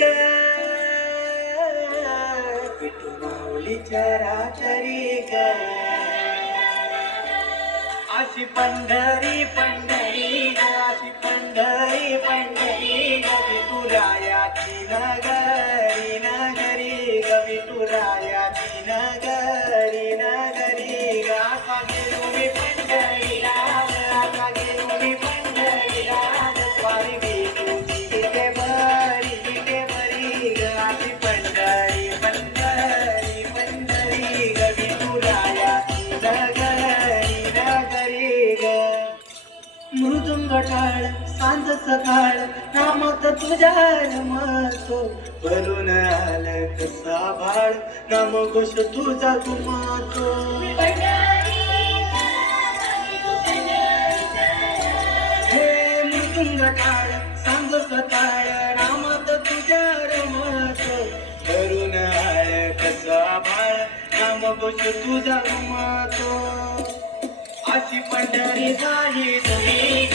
ग विठू माऊलीच्या रात्री ग अशी पंढरी पंढरी ग अशी पंढरी पंढरी ग विठुरायाची नगरी नगरी ग विठुरायाची नगरी नगरी ग आता गेलो मी पंढरीला आता गेलो मी पंढरीला स्वारी विठूची विटे बरी ग अशी पंढरी पंढरी पंढरी ग विठुरायाची नगरी नगरी ग मृदुंग टाळ सांज सकाळ नामात तुझ्या रमतो भरून आलं कसा भाळ नाम घोष तुझा घुमातो हे मृदुंग टाळ सांज सकाळ नामात तुझ्या रमतो भरून आलं कसा भाळ नाम घोष तुझा घुमातो अशी पंढरी झाली तुम्ही